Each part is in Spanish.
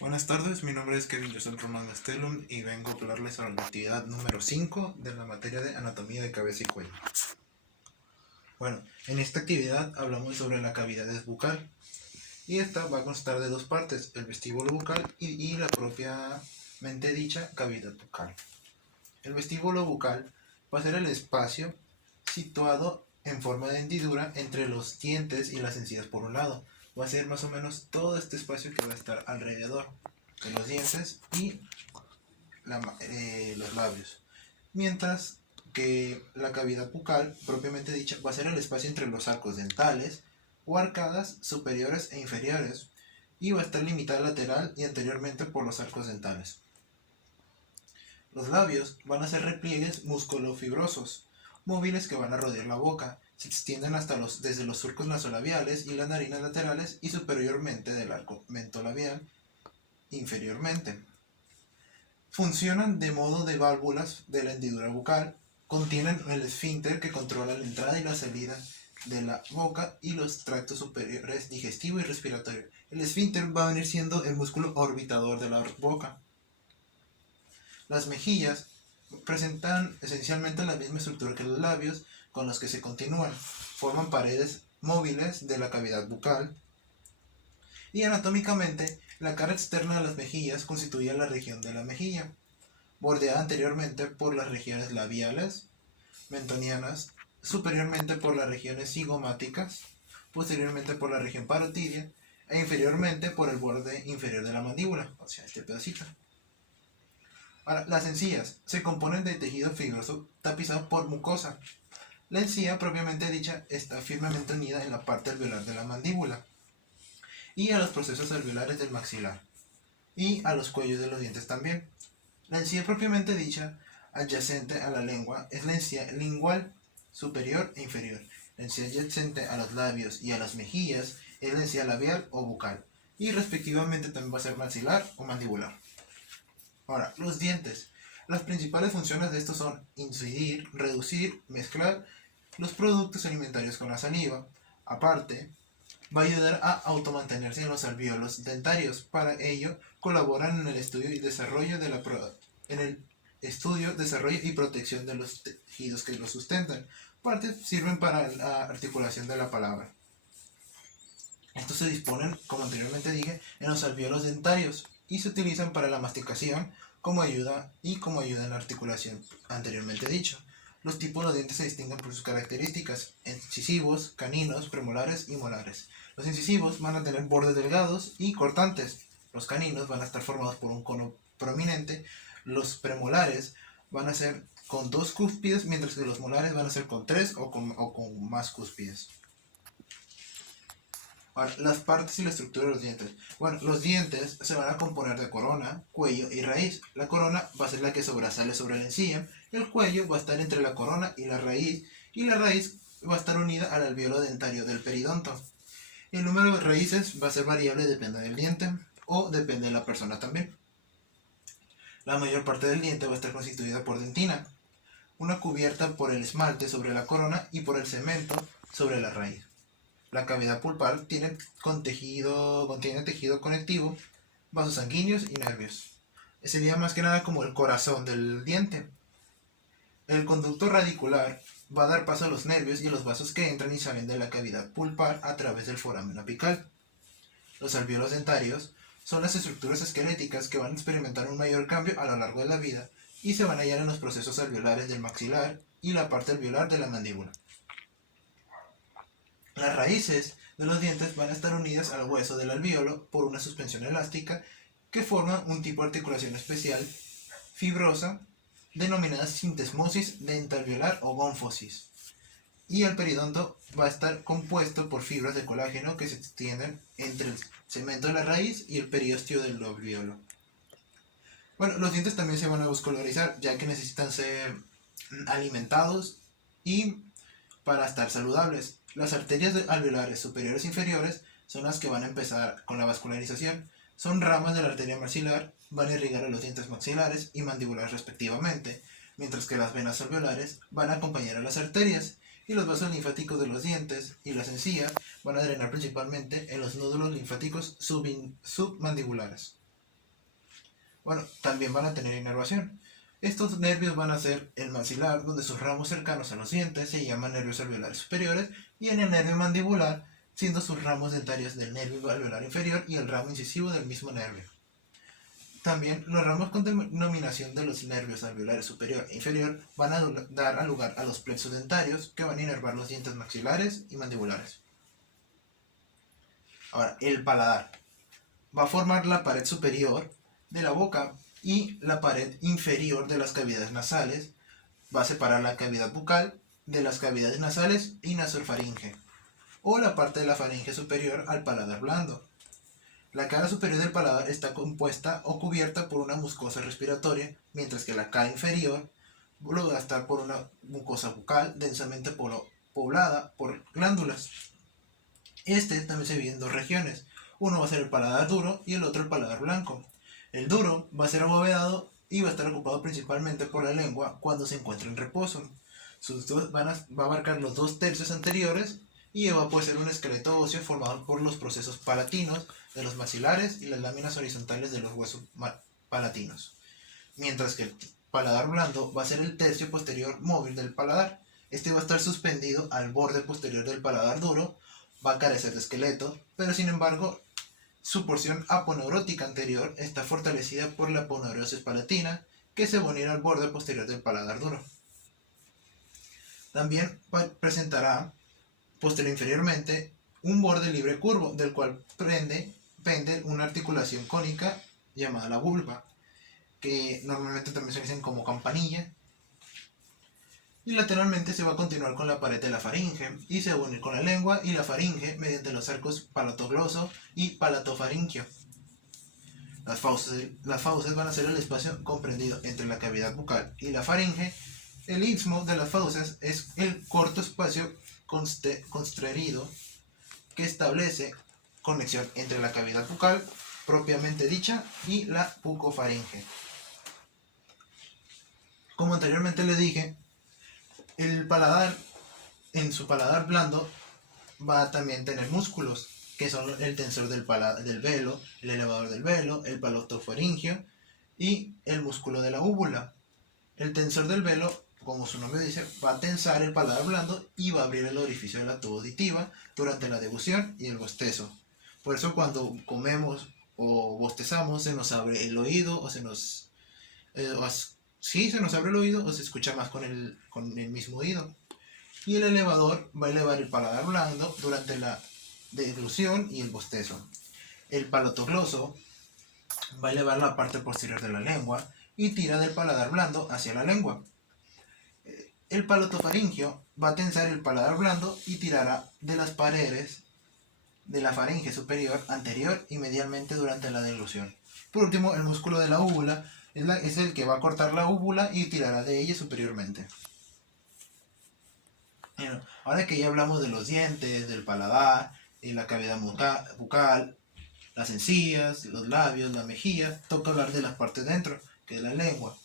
Buenas tardes, mi nombre es Kevin Joseph Román Gastelum y vengo a hablarles sobre la actividad número 5 de la materia de anatomía de cabeza y cuello. Bueno, en esta actividad hablamos sobre la cavidad bucal y esta va a constar de dos partes, el vestíbulo bucal y la propiamente dicha cavidad bucal. El vestíbulo bucal va a ser el espacio situado en forma de hendidura entre los dientes y las encías por un lado. Va a ser más o menos todo este espacio que va a estar alrededor de los dientes y los labios. Mientras que la cavidad bucal, propiamente dicha, va a ser el espacio entre los arcos dentales o arcadas superiores e inferiores y va a estar limitada lateral y anteriormente por los arcos dentales. Los labios van a ser repliegues musculofibrosos, móviles que van a rodear la boca, se extienden desde los surcos nasolabiales y las narinas laterales y superiormente del arco mentolabial inferiormente. Funcionan de modo de válvulas de la hendidura bucal, contienen el esfínter que controla la entrada y la salida de la boca y los tractos superiores digestivo y respiratorio. El esfínter va a venir siendo el músculo orbitador de la boca. Las mejillas presentan esencialmente la misma estructura que los labios, con los que se continúan. Forman paredes móviles de la cavidad bucal. Y anatómicamente, la cara externa de las mejillas constituye la región de la mejilla, bordeada anteriormente por las regiones labiales, mentonianas, superiormente por las regiones cigomáticas, posteriormente por la región parotidia e inferiormente por el borde inferior de la mandíbula, o sea, este pedacito. Ahora, las encías se componen de tejido fibroso tapizado por mucosa. La encía propiamente dicha está firmemente unida en la parte alveolar de la mandíbula y a los procesos alveolares del maxilar y a los cuellos de los dientes también. La encía propiamente dicha, adyacente a la lengua, es la encía lingual superior e inferior. La encía adyacente a los labios y a las mejillas es la encía labial o bucal, y respectivamente también va a ser maxilar o mandibular. Ahora, los dientes. Las principales funciones de estos son incidir, reducir, mezclar los productos alimentarios con la saliva. Aparte, va a ayudar a automantenerse en los alvéolos dentarios. Para ello, colaboran en el estudio y desarrollo desarrollo y protección de los tejidos que los sustentan. Aparte, sirven para la articulación de la palabra. Estos se disponen, como anteriormente dije, en los alvéolos dentarios y se utilizan para la masticación como ayuda en la articulación anteriormente dicho. Los tipos de dientes se distinguen por sus características: incisivos, caninos, premolares y molares. Los incisivos van a tener bordes delgados y cortantes. Los caninos van a estar formados por un cono prominente. Los premolares van a ser con 2 cúspides, mientras que los molares van a ser con 3 o con más cúspides. Ahora, las partes y la estructura de los dientes. Bueno, los dientes se van a componer de corona, cuello y raíz. La corona va a ser la que sobresale sobre la encía, el cuello va a estar entre la corona y la raíz va a estar unida al alvéolo dentario del periodonto. El número de raíces va a ser variable, depende del diente o depende de la persona también. La mayor parte del diente va a estar constituida por dentina, una cubierta por el esmalte sobre la corona y por el cemento sobre la raíz. La cavidad pulpar contiene tejido conectivo, vasos sanguíneos y nervios. Sería más que nada como el corazón del diente. El conducto radicular va a dar paso a los nervios y los vasos que entran y salen de la cavidad pulpar a través del foramen apical. Los alvéolos dentarios son las estructuras esqueléticas que van a experimentar un mayor cambio a lo largo de la vida y se van a hallar en los procesos alveolares del maxilar y la parte alveolar de la mandíbula. Las raíces de los dientes van a estar unidas al hueso del alvéolo por una suspensión elástica que forma un tipo de articulación especial fibrosa denominada sintesmosis dentalveolar o gónfosis. Y el periodonto va a estar compuesto por fibras de colágeno que se extienden entre el cemento de la raíz y el periósteo del alvéolo. Bueno, los dientes también se van a vascularizar, ya que necesitan ser alimentados y para estar saludables. Las arterias alveolares superiores e inferiores son las que van a empezar con la vascularización. Son ramas de la arteria maxilar, van a irrigar a los dientes maxilares y mandibulares respectivamente, mientras que las venas alveolares van a acompañar a las arterias, y los vasos linfáticos de los dientes y las encías van a drenar principalmente en los nódulos linfáticos submandibulares. Bueno, también van a tener inervación. Estos nervios van a ser el maxilar, donde sus ramos cercanos a los dientes se llaman nervios alveolares superiores, y en el nervio mandibular, siendo sus ramos dentarios del nervio alveolar inferior y el ramo incisivo del mismo nervio. También los ramos con denominación de los nervios alveolares superior e inferior van a dar lugar a los plexos dentarios, que van a inervar los dientes maxilares y mandibulares. Ahora, el paladar va a formar la pared superior de la boca y la pared inferior de las cavidades nasales. Va a separar la cavidad bucal de las cavidades nasales y nasofaringe, o la parte de la faringe superior al paladar blando. La cara superior del paladar está compuesta o cubierta por una mucosa respiratoria, mientras que la cara inferior va a estar por una mucosa bucal densamente poblada por glándulas. Este también se divide en dos regiones. Uno va a ser el paladar duro y el otro el paladar blanco. El duro va a ser abovedado y va a estar ocupado principalmente por la lengua cuando se encuentra en reposo. Va a abarcar los 2/3 anteriores y va a poseer un esqueleto óseo formado por los procesos palatinos de los maxilares y las láminas horizontales de los huesos palatinos. Mientras que el paladar blando va a ser el tercio posterior móvil del paladar. Este va a estar suspendido al borde posterior del paladar duro, va a carecer de esqueleto, pero sin embargo su porción aponeurótica anterior está fortalecida por la aponeurosis palatina, que se va a unir al borde posterior del paladar duro. También presentará posterior inferiormente un borde libre curvo, del cual pende una articulación cónica llamada la vulva, que normalmente también se dicen como campanilla. Y lateralmente se va a continuar con la pared de la faringe y se va a unir con la lengua y la faringe mediante los arcos palatogloso y palatofaringio. Las fauces van a ser el espacio comprendido entre la cavidad bucal y la faringe. El istmo de las fauces es el corto espacio constrido que establece conexión entre la cavidad bucal propiamente dicha y la bucofaringe. Como anteriormente le dije, el paladar, en su paladar blando, va a también tener músculos, que son el tensor del velo, el elevador del velo, el palatofaringio y el músculo de la úvula. El tensor del velo, como su nombre dice, va a tensar el paladar blando y va a abrir el orificio de la tuba auditiva durante la deglución y el bostezo. Por eso cuando comemos o bostezamos se nos abre el oído o se nos... se nos abre el oído o se escucha más con el mismo oído. Y el elevador va a elevar el paladar blando durante la deglución y el bostezo. El palatogloso va a elevar la parte posterior de la lengua y tira del paladar blando hacia la lengua. El palatofaringio va a tensar el paladar blando y tirará de las paredes de la faringe superior, anterior y medialmente durante la deglución. Por último, el músculo de la úvula es el que va a cortar la úvula y tirará de ella superiormente. Bueno, ahora que ya hablamos de los dientes, del paladar, y la cavidad bucal, las encías, los labios, la mejilla, toca hablar de las partes dentro, que es la lengua.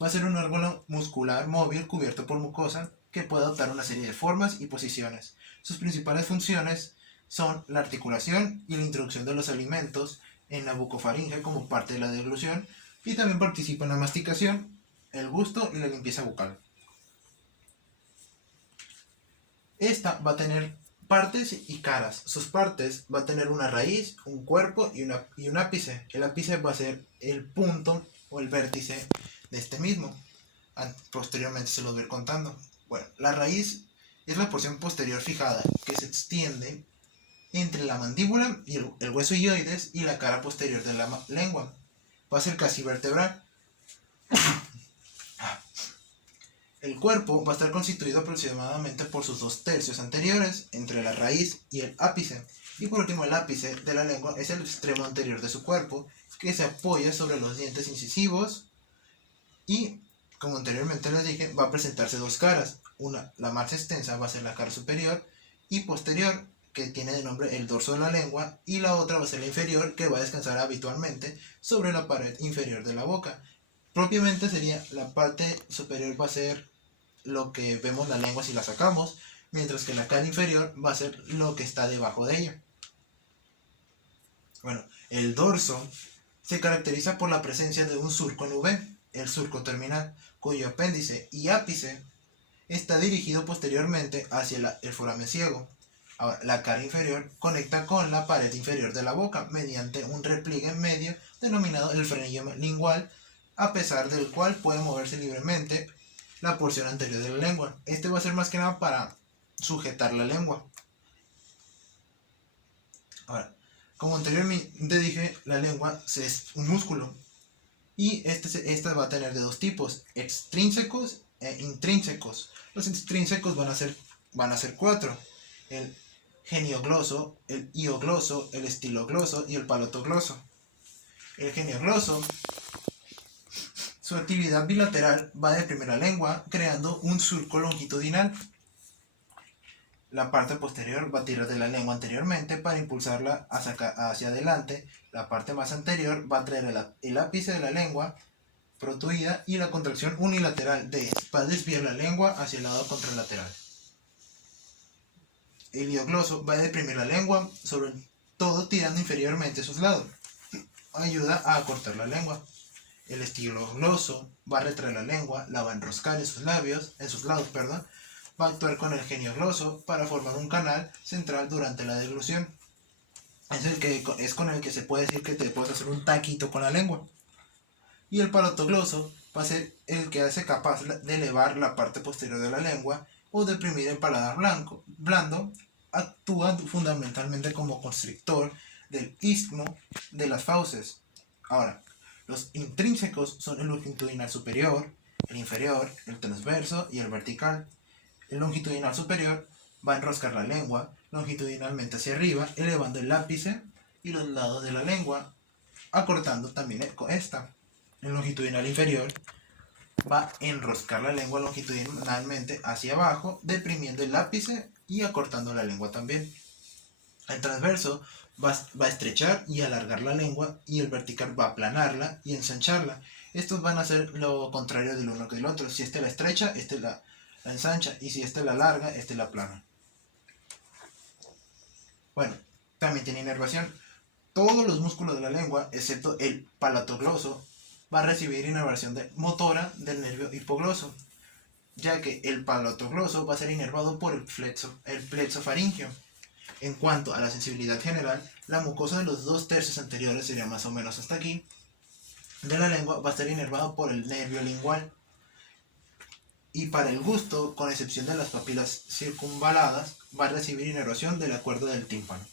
Va a ser un órgano muscular móvil cubierto por mucosa que puede adoptar una serie de formas y posiciones. Sus principales funciones son la articulación y la introducción de los alimentos en la bucofaringe como parte de la deglución, y también participa en la masticación, el gusto y la limpieza bucal. Esta va a tener partes y caras. Sus partes va a tener una raíz, un cuerpo y un ápice. El ápice va a ser el punto o el vértice de este mismo. Posteriormente se los voy a ir contando. Bueno, la raíz es la porción posterior fijada que se extiende entre la mandíbula y el hueso hyoides y la cara posterior de la lengua. Va a ser casi vertebral. El cuerpo va a estar constituido aproximadamente por sus 2/3 anteriores, entre la raíz y el ápice. Y por último, el ápice de la lengua es el extremo anterior de su cuerpo, que se apoya sobre los dientes incisivos y, como anteriormente les dije, va a presentarse dos caras. Una, la más extensa, va a ser la cara superior y posterior, que tiene de nombre el dorso de la lengua, y la otra va a ser la inferior, que va a descansar habitualmente sobre la pared inferior de la boca. Propiamente sería la parte superior va a ser lo que vemos la lengua si la sacamos, mientras que la cara inferior va a ser lo que está debajo de ella. Bueno, el dorso Se caracteriza por la presencia de un surco en V, el surco terminal, cuyo apéndice y ápice está dirigido posteriormente hacia el foramen ciego. Ahora, la cara inferior conecta con la pared inferior de la boca mediante un repliegue en medio denominado el frenillo lingual, a pesar del cual puede moverse libremente la porción anterior de la lengua. Este va a ser más que nada para sujetar la lengua. Ahora, como anteriormente dije, la lengua es un músculo y esta va a tener de dos tipos, extrínsecos e intrínsecos. Los extrínsecos van a ser cuatro: el geniogloso, el hiogloso, el estilogloso y el palotogloso. El geniogloso, su actividad bilateral va a deprimir la lengua creando un surco longitudinal. La parte posterior va a tirar de la lengua anteriormente para impulsarla hacia adelante. La parte más anterior va a traer el ápice de la lengua protuida y la contracción unilateral va a desviar la lengua hacia el lado contralateral. El hiogloso va a deprimir la lengua, sobre todo tirando inferiormente a sus lados. Ayuda a acortar la lengua. El estilogloso va a retraer la lengua, la va a enroscar en sus lados, va a actuar con el geniogloso para formar un canal central durante la deglución. Es con el que se puede decir que te puedes hacer un taquito con la lengua. Y el palotogloso va a ser el que hace capaz de elevar la parte posterior de la lengua o deprimir el paladar blando. Actúa fundamentalmente como constrictor del istmo de las fauces. Ahora, los intrínsecos son el longitudinal superior, el inferior, el transverso y el vertical. El longitudinal superior va a enroscar la lengua longitudinalmente hacia arriba, elevando el ápice y los lados de la lengua, acortando también esta. El longitudinal inferior va a enroscar la lengua longitudinalmente hacia abajo, deprimiendo el ápice y acortando la lengua también. El transverso va a estrechar y alargar la lengua, y el vertical va a aplanarla y ensancharla. Estos van a ser lo contrario del uno que del otro. Si este la estrecha, este la ensancha, y si este la alarga, este la aplana. Bueno, también tiene inervación. Todos los músculos de la lengua, excepto el palatogloso, va a recibir inervación motora del nervio hipogloso, ya que el palatogloso va a ser inervado por el plexo faríngeo. En cuanto a la sensibilidad general, la mucosa de los 2/3 anteriores, sería más o menos hasta aquí, de la lengua va a estar inervado por el nervio lingual. Y para el gusto, con excepción de las papilas circunvaladas, va a recibir inervación de la cuerda del tímpano.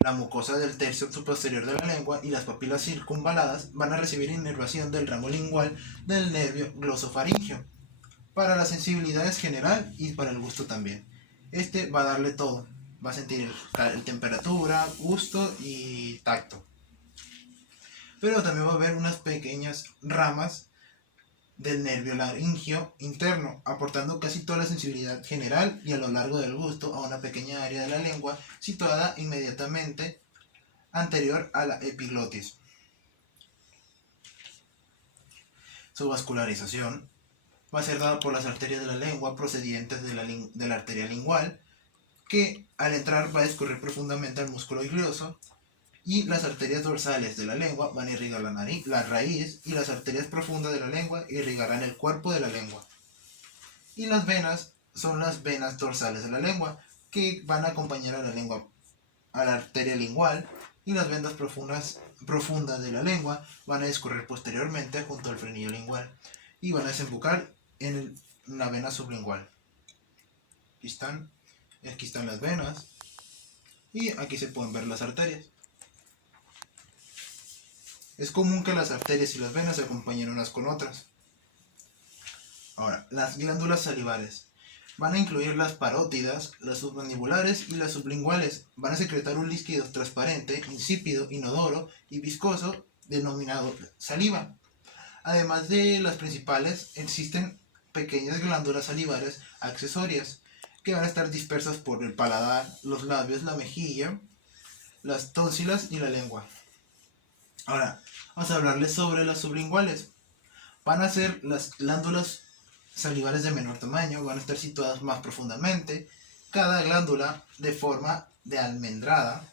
La mucosa del tercio posterior de la lengua y las papilas circunvaladas van a recibir inervación del ramo lingual del nervio glosofaríngeo. Para la sensibilidad es general y para el gusto también. Este va a darle todo. Va a sentir temperatura, gusto y tacto. Pero también va a haber unas pequeñas ramas del nervio laringio interno, aportando casi toda la sensibilidad general y a lo largo del gusto a una pequeña área de la lengua situada inmediatamente anterior a la epiglotis. Su vascularización va a ser dada por las arterias de la lengua procedientes de la arteria lingual, que al entrar va a escurrir profundamente al músculo iglioso, y las arterias dorsales de la lengua van a irrigar la raíz, y las arterias profundas de la lengua irrigarán el cuerpo de la lengua. Y las venas son las venas dorsales de la lengua, que van a acompañar a la lengua, a la arteria lingual, y las venas profundas de la lengua van a discurrir posteriormente junto al frenillo lingual y van a desembocar en la vena sublingual. Aquí están las venas y aquí se pueden ver las arterias. Es común que las arterias y las venas se acompañen unas con otras. Ahora, las glándulas salivares van a incluir las parótidas, las submandibulares y las sublinguales. Van a secretar un líquido transparente, insípido, inodoro y viscoso denominado saliva. Además de las principales, existen pequeñas glándulas salivares accesorias que van a estar dispersas por el paladar, los labios, la mejilla, las tónsilas y la lengua. Ahora, vamos a hablarles sobre las sublinguales. Van a ser las glándulas salivares de menor tamaño, van a estar situadas más profundamente, cada glándula de forma de almendrada,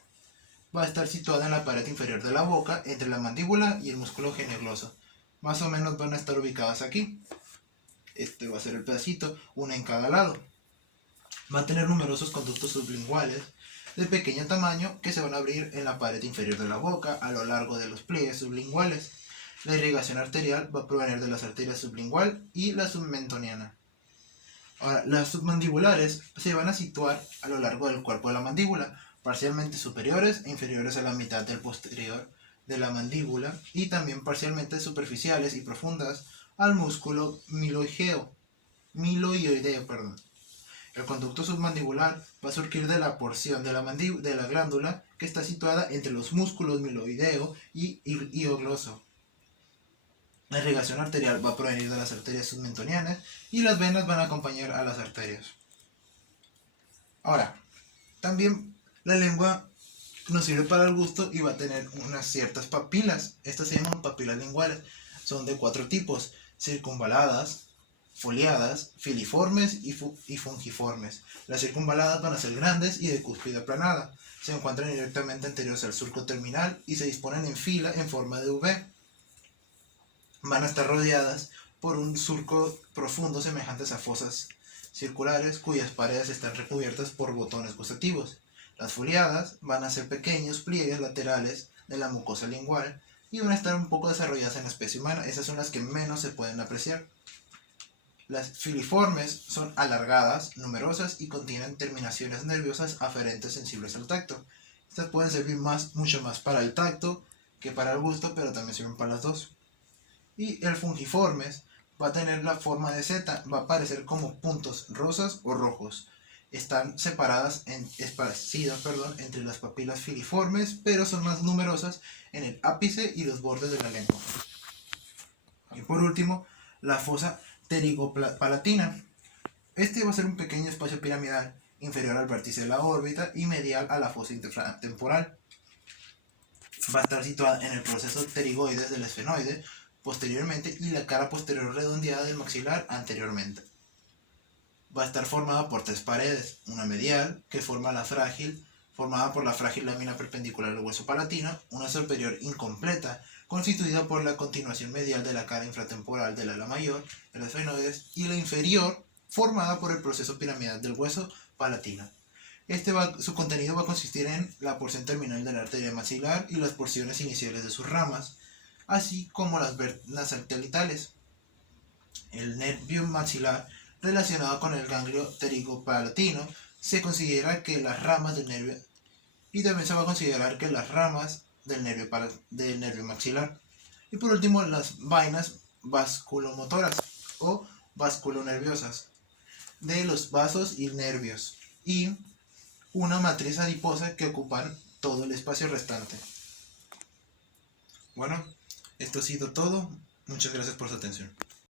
va a estar situada en la pared inferior de la boca, entre la mandíbula y el músculo genioglosso. Más o menos van a estar ubicadas aquí. Este va a ser el pedacito, una en cada lado. Va a tener numerosos conductos sublinguales de pequeño tamaño que se van a abrir en la pared inferior de la boca a lo largo de los pliegues sublinguales. La irrigación arterial va a provenir de las arterias sublingual y la submentoniana. Ahora, las submandibulares se van a situar a lo largo del cuerpo de la mandíbula, parcialmente superiores e inferiores a la mitad del posterior de la mandíbula y también parcialmente superficiales y profundas al músculo miloideo. El conducto submandibular va a surgir de la porción de la glándula que está situada entre los músculos miloideo y hiogloso. La irrigación arterial va a provenir de las arterias submentonianas y las venas van a acompañar a las arterias. Ahora, también la lengua nos sirve para el gusto y va a tener unas ciertas papilas. Estas se llaman papilas linguales. Son de 4 tipos: circunvaladas, foliadas, filiformes y fungiformes. Las circunvaladas van a ser grandes y de cúspide aplanada. Se encuentran directamente anteriores al surco terminal y se disponen en fila en forma de V. Van a estar rodeadas por un surco profundo semejantes a fosas circulares cuyas paredes están recubiertas por botones gustativos. Las foliadas van a ser pequeños pliegues laterales de la mucosa lingual y van a estar un poco desarrolladas en la especie humana. Esas son las que menos se pueden apreciar. Las filiformes son alargadas, numerosas y contienen terminaciones nerviosas aferentes sensibles al tacto. Estas pueden servir mucho más para el tacto que para el gusto, pero también sirven para las dos. Y el fungiformes va a tener la forma de Z, va a aparecer como puntos rosas o rojos. Están esparcidas entre las papilas filiformes, pero son más numerosas en el ápice y los bordes de la lengua. Y por último, la fosa pterigopalatina. Este va a ser un pequeño espacio piramidal inferior al vértice de la órbita y medial a la fosa intertemporal. Va a estar situada en el proceso pterigoides del esfenoide posteriormente y la cara posterior redondeada del maxilar anteriormente. Va a estar formada por 3 paredes: una medial, que formada por la frágil lámina perpendicular del hueso palatino; una superior incompleta, constituida por la continuación medial de la cara infratemporal del ala mayor, el esfenoides; y la inferior, formada por el proceso piramidal del hueso palatino. Su contenido va a consistir en la porción terminal de la arteria maxilar y las porciones iniciales de sus ramas, así como las venas satelitales. El nervio maxilar, relacionado con el ganglio pterigopalatino, se considera que las ramas del nervio, y también se va a considerar que las ramas del nervio maxilar. Y por último, las vainas vasculomotoras o vasculonerviosas de los vasos y nervios, y una matriz adiposa que ocupan todo el espacio restante. Bueno, esto ha sido todo. Muchas gracias por su atención.